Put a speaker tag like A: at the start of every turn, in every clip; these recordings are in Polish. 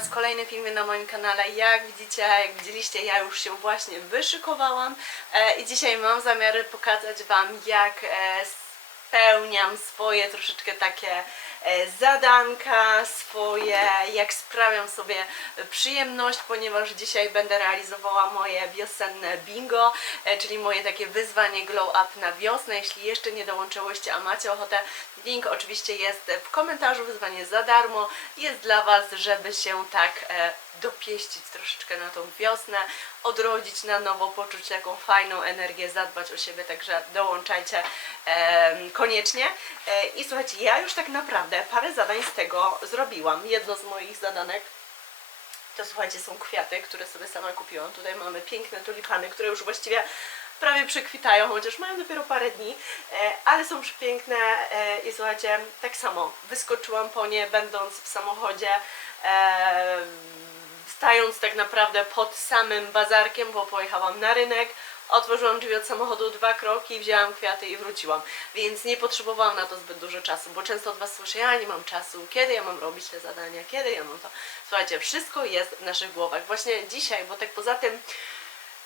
A: Was w na moim kanale. Jak widzicie, jak widzieliście, ja już się właśnie wyszykowałam e, i dzisiaj mam zamiar pokazać Wam, jak e, spełniam swoje troszeczkę takie zadanka, swoje, jak sprawiam sobie przyjemność, ponieważ dzisiaj będę realizowała moje wiosenne bingo, e, czyli moje takie wyzwanie glow up na wiosnę. Jeśli jeszcze nie dołączyłyście, a macie ochotę, link oczywiście jest w komentarzu, wyzwanie za darmo, jest dla Was, żeby się tak e, dopieścić troszeczkę na tą wiosnę, odrodzić na nowo, poczuć taką fajną energię, zadbać o siebie, także dołączajcie koniecznie. E, I słuchajcie, ja już tak naprawdę parę zadań z tego zrobiłam. Jedno z moich zadanek to słuchajcie, są kwiaty, które sobie sama kupiłam. Tutaj mamy piękne tulipany, które już właściwie prawie przekwitają, chociaż mają dopiero parę dni, e, ale są przepiękne e, i słuchajcie, tak samo wyskoczyłam po nie, będąc w samochodzie, stając tak naprawdę pod samym bazarkiem, bo pojechałam na rynek, otworzyłam drzwi od samochodu dwa kroki, wzięłam kwiaty i wróciłam. Więc nie potrzebowałam na to zbyt dużo czasu, bo często od Was słyszę, ja nie mam czasu, kiedy ja mam robić te zadania, kiedy ja mam to. Słuchajcie, wszystko jest w naszych głowach. Właśnie dzisiaj, bo tak poza tym,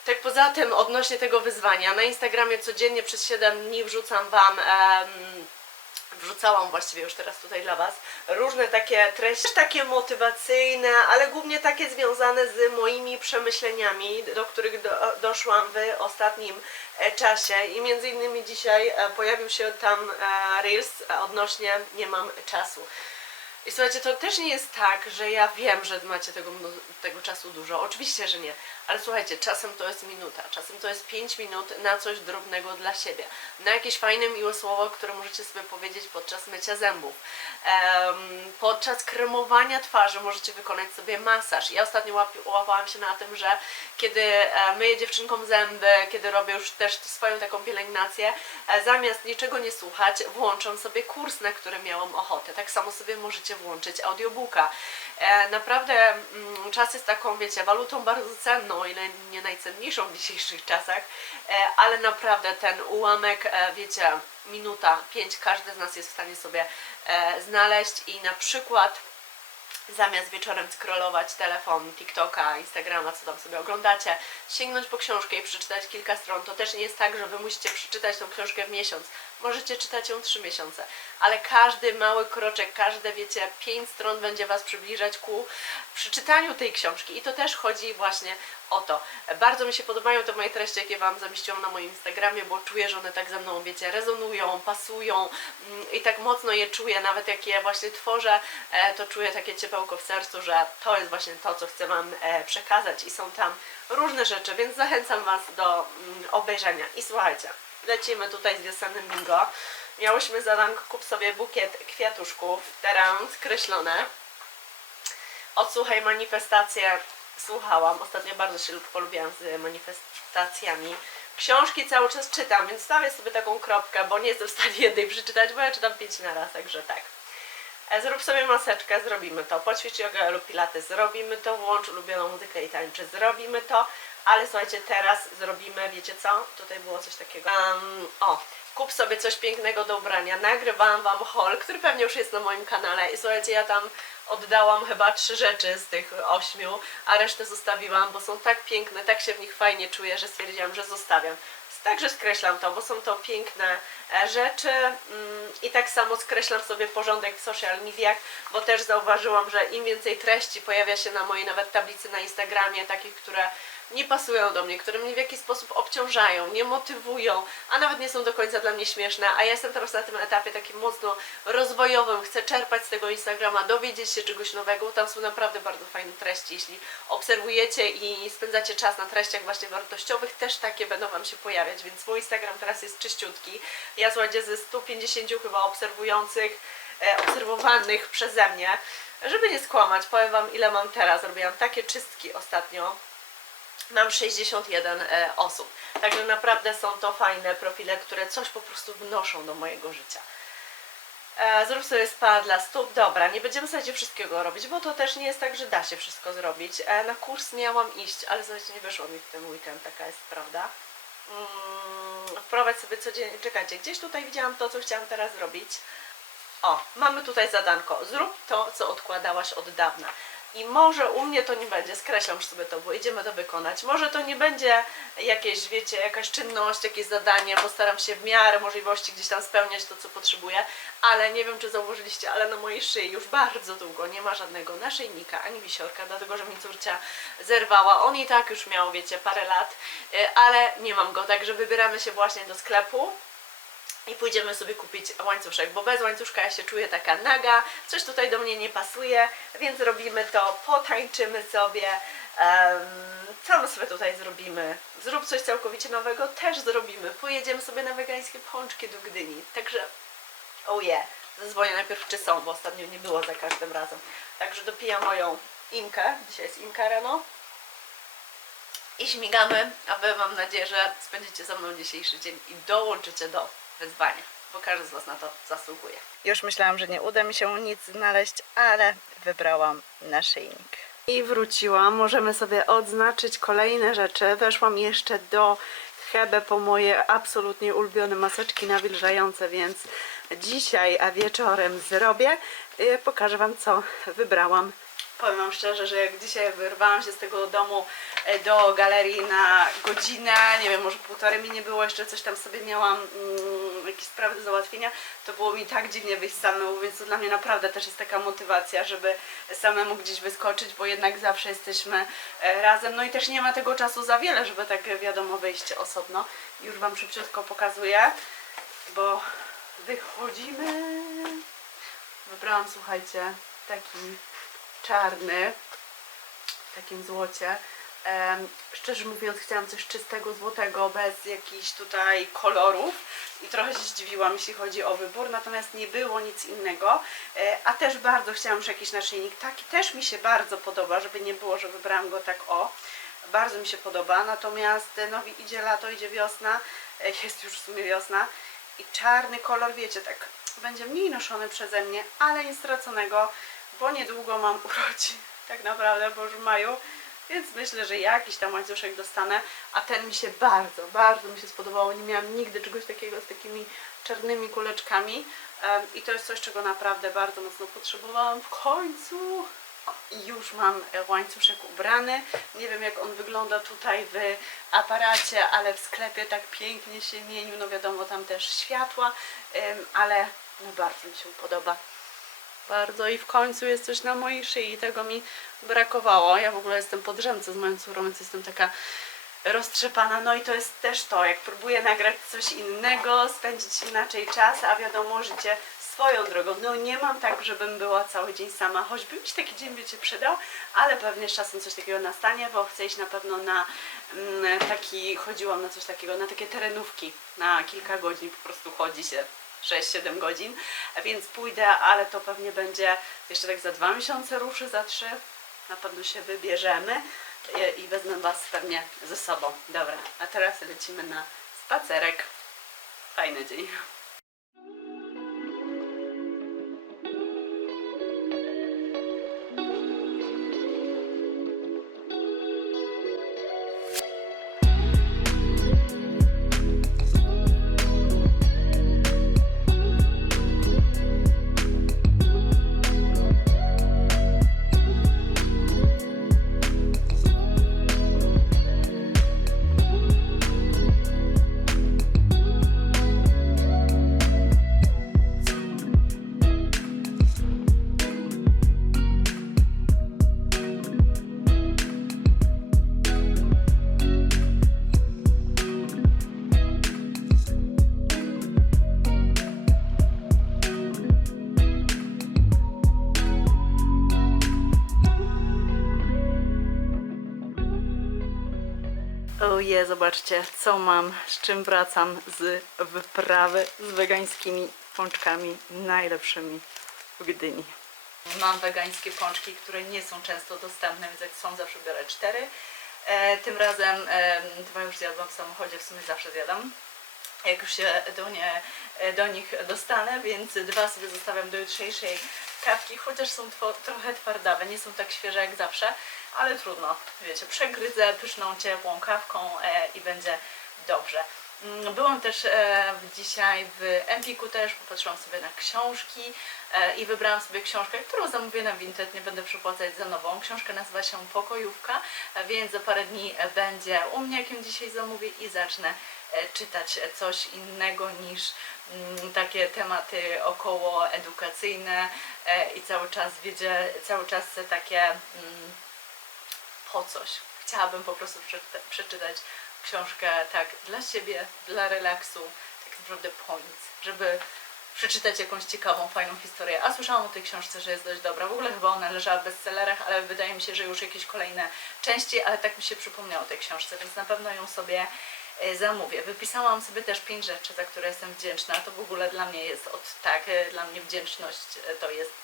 A: tak poza tym odnośnie tego wyzwania, na Instagramie codziennie przez 7 dni wrzucam Wam... em, wrzucałam właściwie już teraz tutaj dla Was różne takie treści, takie motywacyjne, ale głównie takie związane z moimi przemyśleniami, do których do, doszłam w ostatnim e, czasie i między innymi dzisiaj e, pojawił się tam e, Reels odnośnie nie mam czasu. I słuchajcie, to też nie jest tak, że ja wiem, że macie tego, tego czasu dużo. Oczywiście, że nie. Ale słuchajcie, czasem to jest minuta, czasem to jest 5 minut na coś drobnego dla siebie. Na jakieś fajne, miłe słowo, które możecie sobie powiedzieć podczas mycia zębów. Em, podczas kremowania twarzy możecie wykonać sobie masaż. Ja ostatnio łapi, łapałam się na tym, że kiedy e, myję dziewczynkom zęby, kiedy robię już też swoją taką pielęgnację, e, zamiast niczego nie słuchać, włączam sobie kurs, na który miałam ochotę. Tak samo sobie możecie włączyć audiobooka. E, naprawdę mm, czas jest taką, wiecie, walutą bardzo cenną, o ile nie najcenniejszą w dzisiejszych czasach, e, ale naprawdę ten ułamek, e, wiecie, minuta, pięć, każdy z nas jest w stanie sobie e, znaleźć i na przykład zamiast wieczorem scrollować telefon, TikToka, Instagrama, co tam sobie oglądacie, sięgnąć po książkę i przeczytać kilka stron. To też nie jest tak, że wy musicie przeczytać tą książkę w miesiąc. Możecie czytać ją trzy miesiące, ale każdy mały kroczek, każde, wiecie, pięć stron będzie was przybliżać ku przeczytaniu tej książki. I to też chodzi właśnie o to. Bardzo mi się podobają te moje treści, jakie wam zamieściłam na moim Instagramie, bo czuję, że one tak ze mną, wiecie, rezonują, pasują mm, i tak mocno je czuję, nawet jak je właśnie tworzę, e, to czuję takie ciepełko w sercu, że to jest właśnie to, co chcę wam e, przekazać i są tam różne rzeczy, więc zachęcam was do mm, obejrzenia. I słuchajcie, lecimy tutaj z wiosennym bingo. Miałyśmy zadanko, kup sobie bukiet kwiatuszków, teraz skreślone. Odsłuchaj manifestację. Słuchałam. Ostatnio bardzo się lub polubiłam z manifestacjami. Książki cały czas czytam, więc stawię sobie taką kropkę, bo nie jestem w stanie jednej przeczytać, bo ja czytam pięć na raz, także tak. E, Zrób sobie maseczkę, zrobimy to. Poćwicz jogę lub pilates, zrobimy to. Włącz ulubioną muzykę i tańczy, zrobimy to. Ale słuchajcie, teraz zrobimy, wiecie co? Tutaj było coś takiego. Um, o, kup sobie coś pięknego do ubrania. Nagrywałam Wam haul, który pewnie już jest na moim kanale. I słuchajcie, ja tam oddałam chyba trzy rzeczy z tych ośmiu, a resztę zostawiłam, bo są tak piękne, tak się w nich fajnie czuję, że stwierdziłam, że zostawiam. Także skreślam to, bo są to piękne e, rzeczy mm, i tak samo skreślam sobie porządek w social mediach, bo też zauważyłam, że im więcej treści pojawia się na mojej nawet tablicy na Instagramie, takich, które nie pasują do mnie, które mnie w jakiś sposób obciążają, nie motywują, a nawet nie są do końca dla mnie śmieszne, a ja jestem teraz na tym etapie takim mocno rozwojowym, chcę czerpać z tego Instagrama, dowiedzieć się czegoś nowego, tam są naprawdę bardzo fajne treści, jeśli obserwujecie i spędzacie czas na treściach właśnie wartościowych, też takie będą Wam się pojawiać, więc mój Instagram teraz jest czyściutki, ja słuchajcie, ze 150 chyba obserwujących, e, obserwowanych przeze mnie, żeby nie skłamać, powiem Wam ile mam teraz, robiłam takie czystki ostatnio, mam 61 e, osób. Także naprawdę są to fajne profile, które coś po prostu wnoszą do mojego życia. E, zrób sobie spa dla stóp. Dobra, nie będziemy zasadzie wszystkiego robić, bo to też nie jest tak, że da się wszystko zrobić. E, na kurs miałam iść, ale słuchajcie, nie wyszło mi w ten weekend, taka jest prawda. Mm, wprowadź sobie codziennie, czekajcie, gdzieś tutaj widziałam to, co chciałam teraz zrobić. O, mamy tutaj zadanko. Zrób to, co odkładałaś od dawna. I może u mnie to nie będzie, skreślam już sobie to, bo idziemy to wykonać. Może to nie będzie jakieś, wiecie, jakaś czynność, jakieś zadanie, postaram się w miarę możliwości gdzieś tam spełniać to, co potrzebuję, ale nie wiem, czy zauważyliście, ale na mojej szyi już bardzo długo nie ma żadnego naszyjnika ani wisiorka, dlatego, że mi córcia zerwała. On i tak już miał, wiecie, parę lat, y, ale nie mam go, także wybieramy się właśnie do sklepu i pójdziemy sobie kupić łańcuszek, bo bez łańcuszka ja się czuję taka naga, coś tutaj do mnie nie pasuje, więc robimy to, potańczymy sobie. Co my sobie tutaj zrobimy? Zrób coś całkowicie nowego, też zrobimy. Pojedziemy sobie na wegańskie pączki do Gdyni. Także, oh yeah, zadzwonię najpierw czy są, bo ostatnio nie było za każdym razem. Także dopijam moją imkę, dzisiaj jest imka rano. I śmigamy, a Wy mam nadzieję, że spędzicie ze mną dzisiejszy dzień i dołączycie do wyzwania, bo każdy z Was na to zasługuje. Już myślałam, że nie uda mi się nic znaleźć, ale wybrałam naszyjnik. I wróciłam. Możemy sobie odznaczyć kolejne rzeczy. Weszłam jeszcze do Hebe po moje absolutnie ulubione maseczki nawilżające, więc dzisiaj, a wieczorem zrobię. Y, Pokażę Wam, co wybrałam. Powiem Wam szczerze, że jak dzisiaj wyrwałam się z tego domu e, do galerii na godzinę, nie wiem, może półtorej mi nie było, jeszcze coś tam sobie miałam, mm, jakieś sprawy do załatwienia, to było mi tak dziwnie wyjść samemu, więc to dla mnie naprawdę też jest taka motywacja, żeby samemu gdzieś wyskoczyć, bo jednak zawsze jesteśmy e, razem, no i też nie ma tego czasu za wiele, żeby tak wiadomo wyjść osobno. Już Wam szybciutko pokazuję, bo wychodzimy. Wybrałam, słuchajcie, taki czarny w takim złocie. Szczerze mówiąc, chciałam coś czystego, złotego, bez jakichś tutaj kolorów i trochę się zdziwiłam, jeśli chodzi o wybór, natomiast nie było nic innego. E, a też bardzo chciałam już jakiś naszyjnik. Taki też mi się bardzo podoba, żeby nie było, że wybrałam go tak o. Bardzo mi się podoba, natomiast e, no idzie lato, idzie wiosna, e, jest już w sumie wiosna i czarny kolor, wiecie, tak będzie mniej noszony przeze mnie, ale nie straconego, bo niedługo mam urodzin, tak naprawdę, bo już w maju, więc myślę, że jakiś tam łańcuszek dostanę, a ten mi się bardzo, bardzo mi się spodobało, nie miałam nigdy czegoś takiego z takimi czarnymi kuleczkami i to jest coś, czego naprawdę bardzo mocno potrzebowałam w końcu. I już mam łańcuszek ubrany. Nie wiem jak on wygląda tutaj w aparacie, ale w sklepie tak pięknie się mienił. No wiadomo, tam też światła, ale no bardzo mi się podoba. Bardzo i w końcu jest coś na mojej szyi. Tego mi brakowało. Ja w ogóle jestem po drzemce z moją córą, więc jestem taka roztrzepana. No i to jest też to, jak próbuję nagrać coś innego, spędzić inaczej czas, a wiadomo, życie swoją drogą. No nie mam tak, żebym była cały dzień sama, choćby mi się taki dzień by się przydał, ale pewnie z czasem coś takiego nastanie, bo chcę iść na pewno na mm, taki, chodziłam na coś takiego, na takie terenówki, na kilka godzin po prostu chodzi się 6-7 godzin, więc pójdę, ale to pewnie będzie jeszcze tak za dwa miesiące ruszy, za trzy, na pewno się wybierzemy i, wezmę Was pewnie ze sobą. Dobra, a teraz lecimy na spacerek. Fajny dzień. Oje, zobaczcie, co mam, z czym wracam z wyprawy z wegańskimi pączkami najlepszymi w Gdyni. Mam wegańskie pączki, które nie są często dostępne, więc jak są, zawsze biorę cztery. E, tym razem e, dwa już zjadłam w samochodzie, w sumie zawsze zjadam. Jak już się do, nie, do nich dostanę, więc dwa sobie zostawiam do jutrzejszej kawki, chociaż są two, trochę twardawe, nie są tak świeże jak zawsze, ale trudno, wiecie, przegryzę pyszną, ciepłą kawką e, i będzie dobrze.
B: Mm, Byłam też e, dzisiaj w Empiku też, popatrzyłam sobie na książki e, i wybrałam sobie książkę, którą zamówię na Vinted, nie będę przepłacać za nową. Książka nazywa się Pokojówka, e, więc za parę dni e, będzie u mnie, jak ją dzisiaj zamówię i zacznę e, czytać coś innego niż mm, takie tematy około edukacyjne i cały czas wiecie, cały czas takie mm, po coś. Chciałabym po prostu przeczyta- przeczytać książkę tak dla siebie, dla relaksu, tak naprawdę po nic, żeby przeczytać jakąś ciekawą, fajną historię. A słyszałam o tej książce, że jest dość dobra. W ogóle chyba ona leżała w bestsellerach, ale wydaje mi się, że już jakieś kolejne części, ale tak mi się przypomniało o tej książce, więc na pewno ją sobie e, zamówię. Wypisałam sobie też pięć rzeczy, za które jestem wdzięczna. To w ogóle dla mnie jest od tak, e, dla mnie wdzięczność e, to jest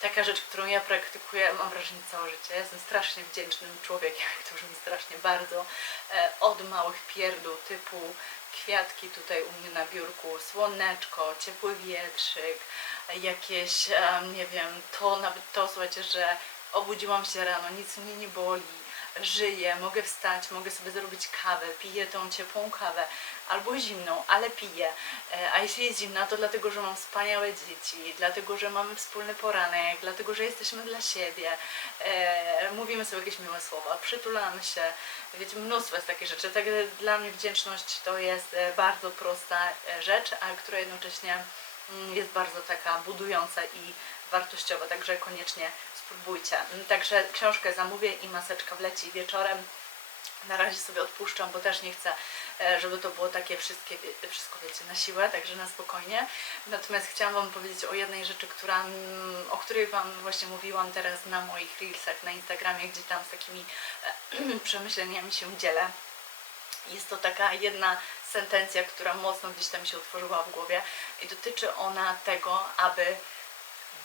B: taka rzecz, którą ja praktykuję, mam wrażenie całe życie. Jestem strasznie wdzięcznym człowiekiem, to brzmi strasznie bardzo, e, od małych pierdół typu kwiatki tutaj u mnie na biurku, słoneczko, ciepły wietrzyk, e, jakieś, em, nie wiem, to nawet to, słuchajcie, że obudziłam się rano, nic mnie nie boli, żyję, mogę wstać, mogę sobie zrobić kawę, piję tą ciepłą kawę, albo zimną, ale piję. E, A jeśli jest zimna, to dlatego, że mam wspaniałe dzieci, dlatego, że mamy wspólny poranek, dlatego, że jesteśmy dla siebie, e, mówimy sobie jakieś miłe słowa, przytulamy się, wiecie, mnóstwo jest takich rzeczy. Tak dla mnie wdzięczność to jest e, bardzo prosta rzecz, a która jednocześnie mm, jest bardzo taka budująca i wartościowa, także koniecznie spróbujcie. Także książkę zamówię i maseczka wleci wieczorem. Na razie sobie odpuszczam, bo też nie chcę, żeby to było takie wszystkie, wszystko wiecie, na siłę, także na spokojnie. Natomiast chciałam Wam powiedzieć o jednej rzeczy, która, mm, o której Wam właśnie mówiłam teraz na moich reelsach na Instagramie, gdzie tam z takimi e, przemyśleniami się dzielę. Jest to taka jedna sentencja, która mocno gdzieś tam się utworzyła w głowie i dotyczy ona tego, aby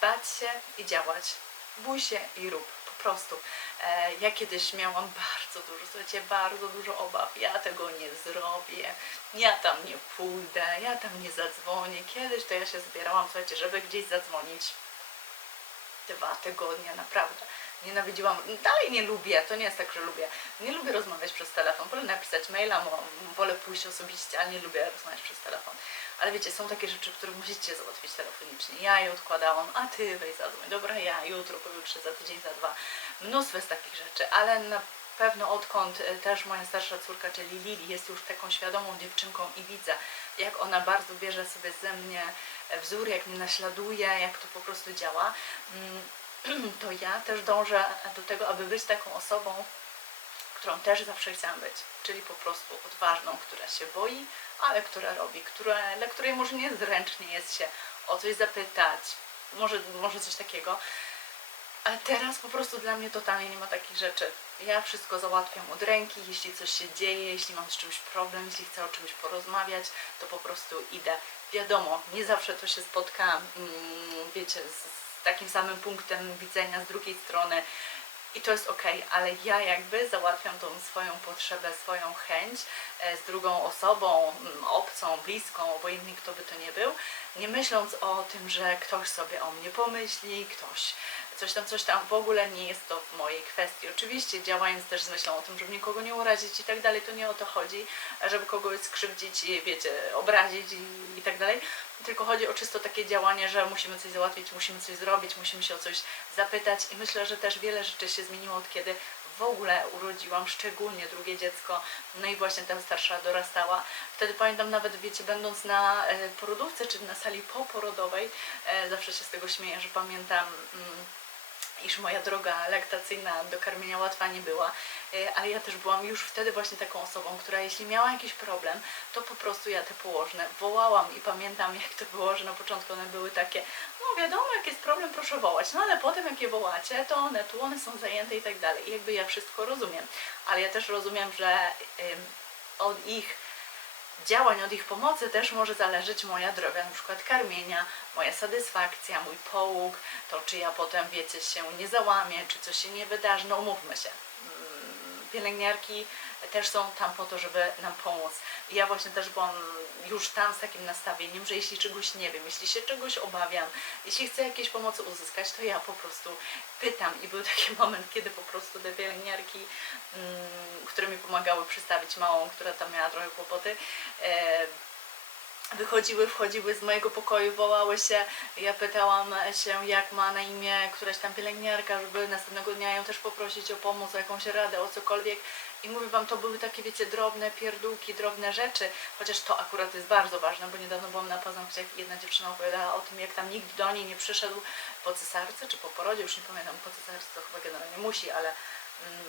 B: bać się i działać. Bój się i rób. Prostu. E, ja kiedyś miałam bardzo dużo, słuchajcie, bardzo dużo obaw. Ja tego nie zrobię, ja tam nie pójdę, ja tam nie zadzwonię. Kiedyś to ja się zbierałam, słuchajcie, żeby gdzieś zadzwonić. Dwa tygodnie, naprawdę. Nienawidziłam, dalej nie lubię, to nie jest tak, że lubię. Nie lubię rozmawiać przez telefon, wolę napisać maila, wolę pójść osobiście, ale nie lubię rozmawiać przez telefon. Ale wiecie, są takie rzeczy, które musicie załatwić telefonicznie. Ja je odkładałam, a ty weź zadzwoń. Dobra, ja jutro, pojutrze, za tydzień, za dwa. Mnóstwo jest takich rzeczy, ale na pewno odkąd e, też moja starsza córka, czyli Lili, jest już taką świadomą dziewczynką i widzę, jak ona bardzo bierze sobie ze mnie e, wzór, jak mnie naśladuje, jak to po prostu działa, mm, to ja też dążę do tego, aby być taką osobą, którą też zawsze chciałam być, czyli po prostu odważną, która się boi, ale która robi, która, dla której może niezręcznie jest się o coś zapytać, może, może coś takiego. Ale teraz po prostu dla mnie totalnie nie ma takich rzeczy. Ja wszystko załatwiam od ręki, jeśli coś się dzieje, jeśli mam z czymś problem, jeśli chcę o czymś porozmawiać, to po prostu idę. Wiadomo, nie zawsze to się spotka, mm, wiecie, z, takim samym punktem widzenia z drugiej strony, i to jest ok, ale ja jakby załatwiam tą swoją potrzebę, swoją chęć e, z drugą osobą, mm, obcą, bliską, obojętnie kto by to nie był, nie myśląc o tym, że ktoś sobie o mnie pomyśli, ktoś coś tam, coś tam, w ogóle nie jest to w mojej kwestii. Oczywiście działając też z myślą o tym, żeby nikogo nie urazić i tak dalej, to nie o to chodzi, żeby kogoś skrzywdzić, i, wiecie, obrazić i, i tak dalej, tylko chodzi o czysto takie działanie, że musimy coś załatwić, musimy coś zrobić, musimy się o coś zapytać i myślę, że też wiele rzeczy się zmieniło od kiedy w ogóle urodziłam, szczególnie drugie dziecko, no i właśnie ta starsza dorastała. Wtedy pamiętam nawet, wiecie, będąc na e, porodówce czy na sali poporodowej, e, zawsze się z tego śmieję, że pamiętam mm, iż moja droga laktacyjna do karmienia łatwa nie była, e, ale ja też byłam już wtedy właśnie taką osobą, która jeśli miała jakiś problem, to po prostu ja te położne wołałam i pamiętam jak to było, że na początku one były takie, no wiadomo jak jest problem, proszę wołać, no ale potem jak je wołacie, to one tu, one są zajęte i tak dalej. I jakby ja wszystko rozumiem, ale ja też rozumiem, że od ich działań, od ich pomocy też może zależeć moja droga na przykład karmienia, moja satysfakcja, mój połóg, to czy ja potem, wiecie, się nie załamię, czy coś się nie wydarzy, no umówmy się. Mm, Pielęgniarki też są tam po to, żeby nam pomóc. Ja właśnie też byłam już tam z takim nastawieniem, że jeśli czegoś nie wiem, jeśli się czegoś obawiam, jeśli chcę jakiejś pomocy uzyskać, to ja po prostu pytam. I był taki moment, kiedy po prostu te pielęgniarki, mm, które mi pomagały przystawić małą, która tam miała trochę kłopoty, e, wychodziły, wchodziły z mojego pokoju, wołały się. Ja pytałam się, jak ma na imię któraś tam pielęgniarka, żeby następnego dnia ją też poprosić o pomoc, o jakąś radę, o cokolwiek. I mówię Wam, to były takie, wiecie, drobne pierdółki, drobne rzeczy, chociaż to akurat jest bardzo ważne, bo niedawno byłam na paznokciach i jedna dziewczyna opowiadała o tym, jak tam nikt do niej nie przyszedł po cesarce, czy po porodzie, już nie pamiętam, po cesarce to chyba generalnie musi, ale mm,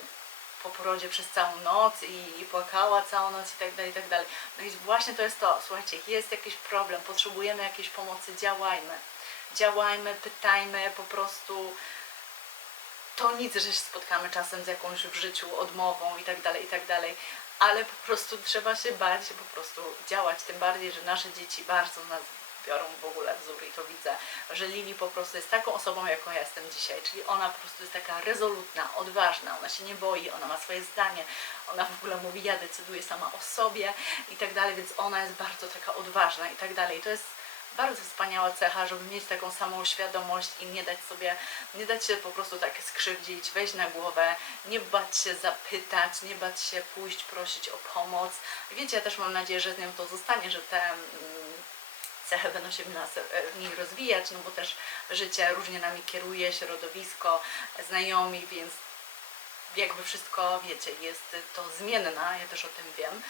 B: po porodzie przez całą noc i, i płakała całą noc i tak dalej, i tak dalej. No i właśnie to jest to, słuchajcie, jest jakiś problem, potrzebujemy jakiejś pomocy, działajmy. Działajmy, pytajmy, po prostu to nic, że się spotkamy czasem z jakąś w życiu odmową i tak dalej, i tak dalej, ale po prostu trzeba się bać, po prostu działać, tym bardziej, że nasze dzieci bardzo nas biorą w ogóle wzór i to widzę, że Lili po prostu jest taką osobą, jaką ja jestem dzisiaj, czyli ona po prostu jest taka rezolutna, odważna, ona się nie boi, ona ma swoje zdanie, ona w ogóle mówi, ja decyduję sama o sobie i tak dalej, więc ona jest bardzo taka odważna i tak dalej. To jest bardzo wspaniała cecha, żeby mieć taką samą świadomość i nie dać sobie, nie dać się po prostu tak skrzywdzić, wejść na głowę, nie bać się zapytać, nie bać się pójść, prosić o pomoc. Wiecie, ja też mam nadzieję, że z nią to zostanie, że te mm, cechy będą się w nas e, w niej rozwijać, no bo też życie różnie nami kieruje, środowisko, znajomi, więc jakby wszystko, wiecie, jest to zmienna, ja też o tym wiem.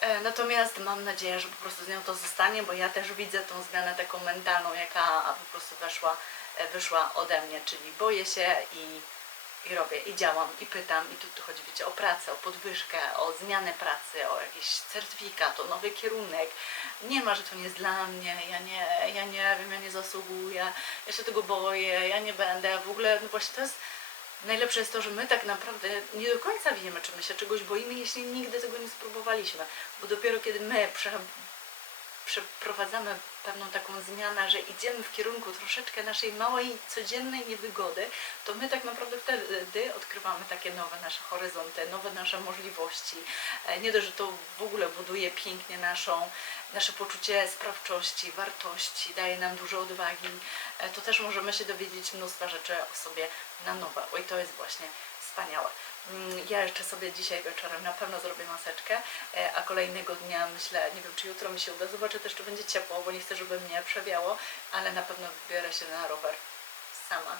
B: E, Natomiast mam nadzieję, że po prostu z nią to zostanie, bo ja też widzę tą zmianę taką mentalną, jaka po prostu weszła, e, wyszła ode mnie, czyli boję się i, i robię, i działam, i pytam, i tu, tu chodzi, wiecie, o pracę, o podwyżkę, o zmianę pracy, o jakiś certyfikat, o nowy kierunek. Nie ma, że to nie jest dla mnie, ja nie, ja nie wiem, ja nie zasługuję, ja się tego boję, ja nie będę, w ogóle, no właśnie to jest Najlepsze jest to, że my tak naprawdę nie do końca wiemy, czy my się czegoś boimy, jeśli nigdy tego nie spróbowaliśmy. Bo dopiero kiedy my przeprowadzamy pewną taką zmianę, że idziemy w kierunku troszeczkę naszej małej, codziennej niewygody, to my tak naprawdę wtedy odkrywamy takie nowe nasze horyzonty, nowe nasze możliwości. E, Nie dość, że to w ogóle buduje pięknie naszą, nasze poczucie sprawczości, wartości, daje nam dużo odwagi, e, to też możemy się dowiedzieć mnóstwa rzeczy o sobie na nowo. Oj, to jest właśnie wspaniałe. Mm, Ja jeszcze sobie dzisiaj wieczorem na pewno zrobię maseczkę, e, a kolejnego dnia myślę, nie wiem czy jutro mi się uda, zobaczę też czy będzie ciepło, bo nie chcę, żeby mnie przewiało, ale na pewno wybiorę się na rower sama,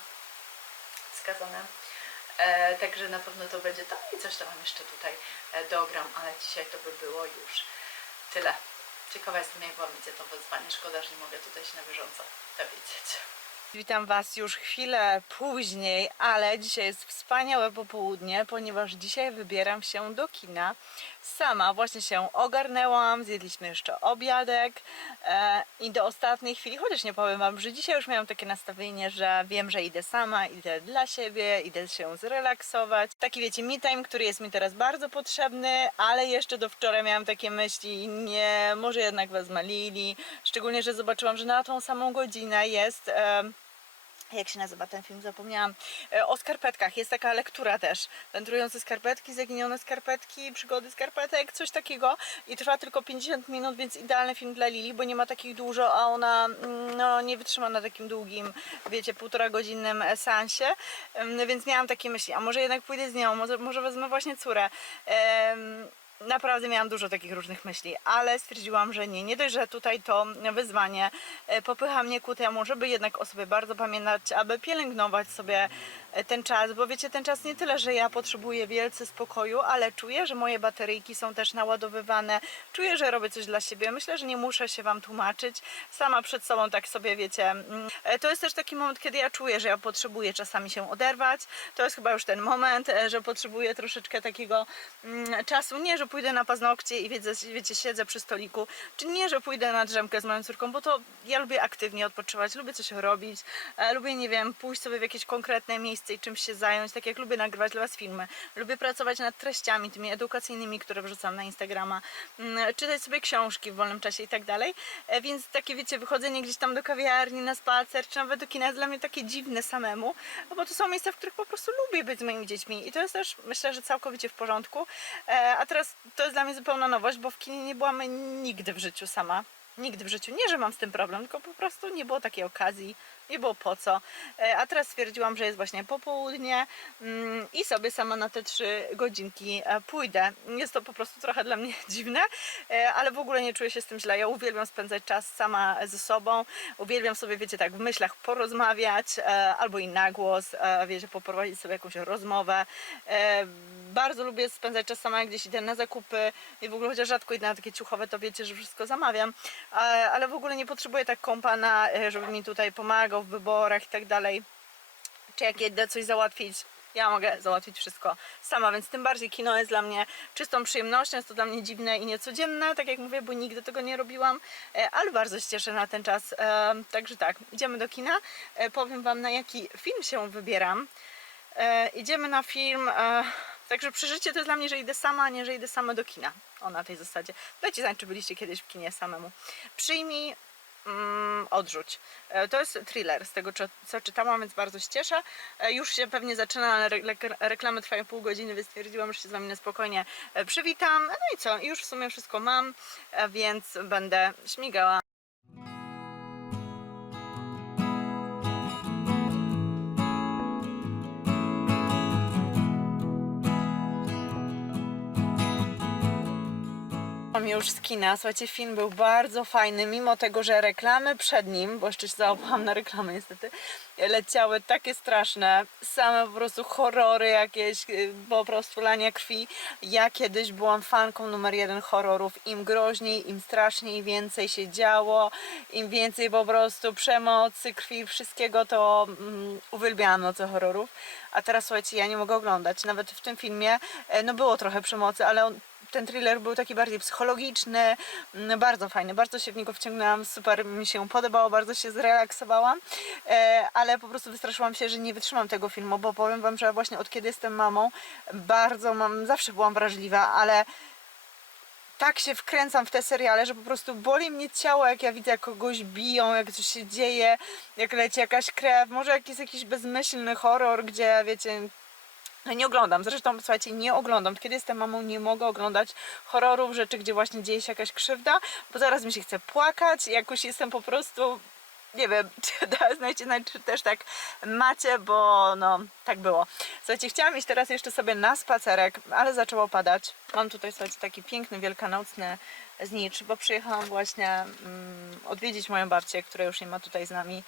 B: wskazane. E, także na pewno to będzie to i coś tam jeszcze tutaj e, dogram, ale dzisiaj to by było już tyle. Ciekawa jestem jak Wam idzie to wyzwanie, szkoda, że nie mogę tutaj się na bieżąco dowiedzieć. Witam Was już chwilę później, ale dzisiaj jest wspaniałe popołudnie, ponieważ dzisiaj wybieram się do kina. Sama właśnie się ogarnęłam, zjedliśmy jeszcze obiadek e, i do ostatniej chwili, chociaż nie powiem Wam, że dzisiaj już miałam takie nastawienie, że wiem, że idę sama, idę dla siebie, idę się zrelaksować. Taki wiecie, me time, który jest mi teraz bardzo potrzebny, ale jeszcze do wczoraj miałam takie myśli, nie, może jednak wezmę Lili, szczególnie, że zobaczyłam, że na tą samą godzinę jest... em, jak się nazywa ten film, zapomniałam, E, o skarpetkach, jest taka lektura też, wędrujące skarpetki, zaginione skarpetki, przygody skarpetek, coś takiego. I trwa tylko 50 minut, więc idealny film dla Lili, bo nie ma takich dużo, a ona mm, no, nie wytrzyma na takim długim, wiecie, półtora godzinnym e, seansie, Em, więc miałam takie myśli, a może jednak pójdę z nią, może, może wezmę właśnie córę. Em, Naprawdę miałam dużo takich różnych myśli, ale stwierdziłam, że nie. Nie dość, że tutaj to wyzwanie e, popycha mnie ku temu, żeby jednak o sobie bardzo pamiętać, aby pielęgnować sobie ten czas, bo wiecie, ten czas nie tyle, że ja potrzebuję wielce spokoju, ale czuję, że moje bateryjki są też naładowywane, czuję, że robię coś dla siebie. Myślę, że nie muszę się Wam tłumaczyć. Sama przed sobą tak sobie, wiecie, mm, e, to jest też taki moment, kiedy ja czuję, że ja potrzebuję czasami się oderwać. To jest chyba już ten moment, e, że potrzebuję troszeczkę takiego mm, czasu. Nie, że pójdę na paznokcie i wiecie, wiecie, siedzę przy stoliku, czy nie, że pójdę na drzemkę z moją córką, bo to ja lubię aktywnie odpoczywać, lubię coś robić, e, lubię, nie wiem, pójść sobie w jakieś konkretne miejsce miejsce i czymś się zająć, tak jak lubię nagrywać dla Was filmy, lubię pracować nad treściami tymi edukacyjnymi, które wrzucam na Instagrama, mm, czytać sobie książki w wolnym czasie i tak dalej, E, więc takie wiecie, wychodzenie gdzieś tam do kawiarni, na spacer, czy nawet do kina jest dla mnie takie dziwne samemu, no bo to są miejsca, w których po prostu lubię być z moimi dziećmi i to jest też myślę, że całkowicie w porządku, E, a teraz to jest dla mnie zupełna nowość, bo w kinie nie byłam nigdy w życiu sama. Nigdy w życiu. Nie, że mam z tym problem, tylko po prostu nie było takiej okazji, nie było po co. E, A teraz stwierdziłam, że jest właśnie popołudnie mm, i sobie sama na te trzy godzinki e, pójdę. Jest to po prostu trochę dla mnie dziwne, e, ale w ogóle nie czuję się z tym źle. Ja uwielbiam spędzać czas sama ze sobą. Uwielbiam sobie, wiecie, tak w myślach porozmawiać albo i na głos, wiecie, poprowadzić sobie jakąś rozmowę. Bardzo lubię spędzać czas sama, jak gdzieś idę na zakupy i w ogóle chociaż rzadko idę na takie ciuchowe, to wiecie, że wszystko zamawiam, ale, w ogóle nie potrzebuję tak kompana, żeby mi tutaj pomagał w wyborach i tak dalej. Czy jak idę coś załatwić, ja mogę załatwić wszystko sama, więc tym bardziej kino jest dla mnie czystą przyjemnością, jest to dla mnie dziwne i niecodzienne, tak jak mówię, bo nigdy tego nie robiłam, e, ale bardzo się cieszę na ten czas. E, Także tak, idziemy do kina. E, Powiem Wam na jaki film się wybieram. Idziemy na film, także przeżycie to jest dla mnie, że idę sama, a nie, że idę sama do kina. O, na tej zasadzie. Dajcie znać, czy byliście kiedyś w kinie samemu. Przyjmij mm, odrzuć. E, To jest thriller z tego, co, czytałam, więc bardzo się cieszę. E, Już się pewnie zaczyna, ale re- re- reklamy trwają pół godziny, więc stwierdziłam, że się z Wami spokojnie e, przywitam. No i co, już w sumie wszystko mam, więc będę śmigała. Już z kina. Słuchajcie, film był bardzo fajny, mimo tego, że reklamy przed nim, bo jeszcze się załapałam na reklamy niestety, leciały takie straszne, same po prostu horrory jakieś, y, po prostu lania krwi. Ja kiedyś byłam fanką numer jeden horrorów. Im groźniej, im straszniej, więcej się działo, im więcej po prostu przemocy, krwi, wszystkiego, to mm, uwielbiałam noce horrorów. A teraz słuchajcie, ja nie mogę oglądać. Nawet w tym filmie, e, no było trochę przemocy, ale on, ten thriller był taki bardziej psychologiczny, mm, bardzo fajny, bardzo się w niego wciągnęłam, super mi się podobało, bardzo się zrelaksowałam, e, ale po prostu wystraszyłam się, że nie wytrzymam tego filmu, bo powiem Wam, że właśnie od kiedy jestem mamą, bardzo mam, zawsze byłam wrażliwa, ale tak się wkręcam w te seriale, że po prostu boli mnie ciało, jak ja widzę, jak kogoś biją, jak coś się dzieje, jak leci jakaś krew, może jak jest jakiś bezmyślny horror, gdzie wiecie, nie oglądam, zresztą słuchajcie, nie oglądam. Kiedy jestem mamą, nie mogę oglądać horrorów, rzeczy, gdzie właśnie dzieje się jakaś krzywda, bo zaraz mi się chce płakać, jakoś jestem po prostu, nie wiem, czy znajcie znać, czy też tak macie, bo no, tak było. Słuchajcie, chciałam iść teraz jeszcze sobie na spacerek, ale zaczęło padać. Mam tutaj, słuchajcie, taki piękny, wielkanocny znicz, bo przyjechałam właśnie mm, odwiedzić moją babcię, która już nie ma tutaj z nami.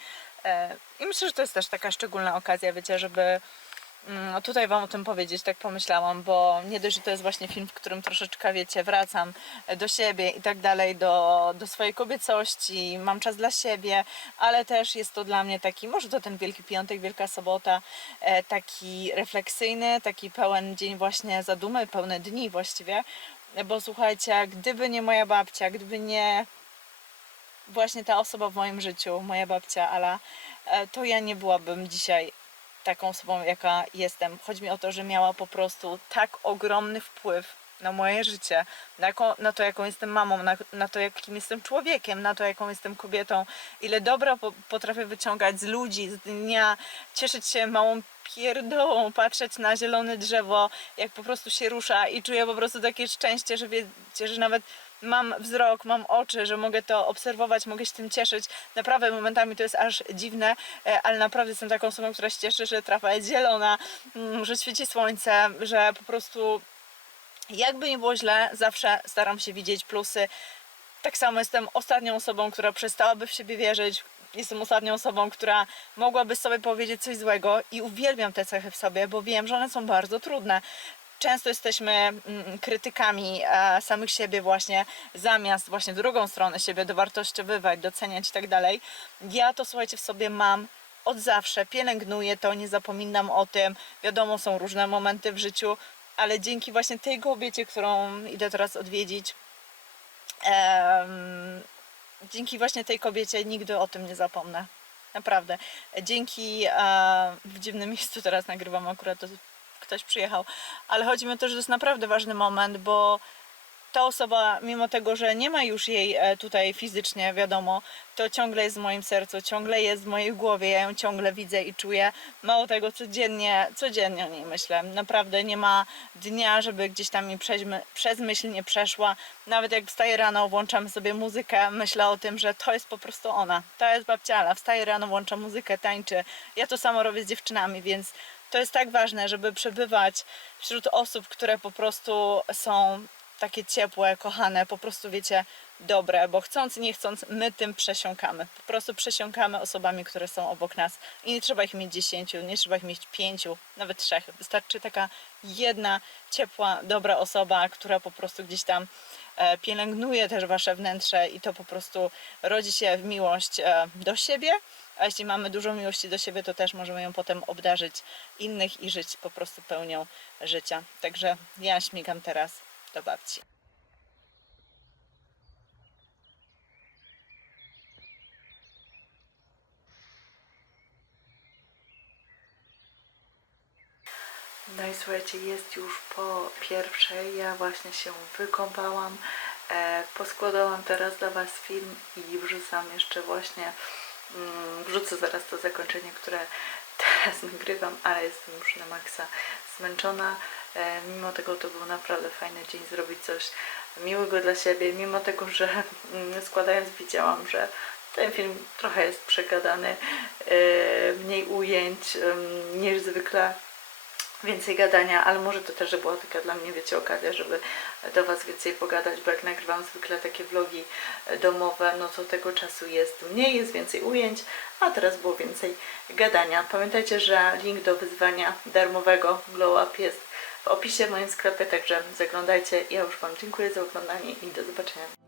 B: E, I myślę, że to jest też taka szczególna okazja, wiecie, żeby tutaj Wam o tym powiedzieć, tak pomyślałam, bo nie dość, że to jest właśnie film, w którym troszeczkę, wiecie, wracam do siebie i tak dalej, do, do swojej kobiecości, mam czas dla siebie, ale też jest to dla mnie taki, może to ten Wielki Piątek, Wielka Sobota, e, taki refleksyjny, taki pełen dzień właśnie zadumy, pełne dni właściwie, bo słuchajcie, gdyby nie moja babcia, gdyby nie właśnie ta osoba w moim życiu, moja babcia Ala, e, to ja nie byłabym dzisiaj taką osobą, jaka jestem. Chodzi mi o to, że miała po prostu tak ogromny wpływ na moje życie, na, na to, jaką jestem mamą, na, na to, jakim jestem człowiekiem, na to, jaką jestem kobietą, ile dobra po, potrafię wyciągać z ludzi, z dnia, cieszyć się małą pierdołą, patrzeć na zielone drzewo, jak po prostu się rusza i czuję po prostu takie szczęście, że wiecie, że nawet mam wzrok, mam oczy, że mogę to obserwować, mogę się tym cieszyć. Naprawdę momentami to jest aż dziwne, e, ale naprawdę jestem taką osobą, która się cieszy, że trawa jest zielona, mm, że świeci słońce, że po prostu jakby nie było źle, zawsze staram się widzieć plusy. Tak samo jestem ostatnią osobą, która przestałaby w siebie wierzyć. Jestem ostatnią osobą, która mogłaby sobie powiedzieć coś złego i uwielbiam te cechy w sobie, bo wiem, że one są bardzo trudne. Często jesteśmy mm, krytykami e, samych siebie właśnie, zamiast właśnie drugą stronę siebie dowartościowywać, doceniać i tak dalej. Ja to słuchajcie w sobie mam od zawsze, pielęgnuję to, nie zapominam o tym. Wiadomo, są różne momenty w życiu, ale dzięki właśnie tej kobiecie, którą idę teraz odwiedzić, em, dzięki właśnie tej kobiecie nigdy o tym nie zapomnę. Naprawdę. Dzięki e, w dziwnym miejscu teraz nagrywam akurat, ktoś przyjechał, ale chodzi mi o to, że to jest naprawdę ważny moment, bo ta osoba, mimo tego, że nie ma już jej e, tutaj fizycznie, wiadomo, to ciągle jest w moim sercu, ciągle jest w mojej głowie, ja ją ciągle widzę i czuję. Mało tego, codziennie, codziennie o niej myślę. Naprawdę nie ma dnia, żeby gdzieś tam mi przez, my- przez myśl nie przeszła. Nawet jak wstaję rano, włączam sobie muzykę, myślę o tym, że to jest po prostu ona. To jest babciala. Wstaję rano, włączam muzykę, tańczy. Ja to samo robię z dziewczynami, więc to jest tak ważne, żeby przebywać wśród osób, które po prostu są takie ciepłe, kochane, po prostu wiecie, dobre, bo chcąc, nie chcąc, my tym przesiąkamy. Po prostu przesiąkamy osobami, które są obok nas i nie trzeba ich mieć dziesięciu, nie trzeba ich mieć pięciu, nawet trzech. Wystarczy taka jedna ciepła, dobra osoba, która po prostu gdzieś tam e, pielęgnuje też wasze wnętrze i to po prostu rodzi się w miłość e, do siebie. A jeśli mamy dużo miłości do siebie, to też możemy ją potem obdarzyć innych i żyć po prostu pełnią życia. Także ja śmigam teraz do babci.
A: No i słuchajcie, jest już po pierwszej. Ja właśnie się wykąpałam. E, poskładałam teraz dla Was film i wrzucam jeszcze właśnie, wrzucę zaraz to zakończenie, które teraz nagrywam, ale jestem już na maksa zmęczona. E, mimo tego to był naprawdę fajny dzień zrobić coś miłego dla siebie, mimo tego, że mm, składając widziałam, że ten film trochę jest przegadany, e, mniej ujęć niż zwykle więcej gadania, ale może to też była taka dla mnie, wiecie, okazja, żeby do Was więcej pogadać, bo jak nagrywam zwykle takie vlogi domowe, no to tego czasu jest mniej, jest więcej ujęć, a teraz było więcej gadania. Pamiętajcie, że link do wyzwania darmowego Glow Up jest w opisie w moim sklepie, także zaglądajcie. Ja już Wam dziękuję za oglądanie i do zobaczenia.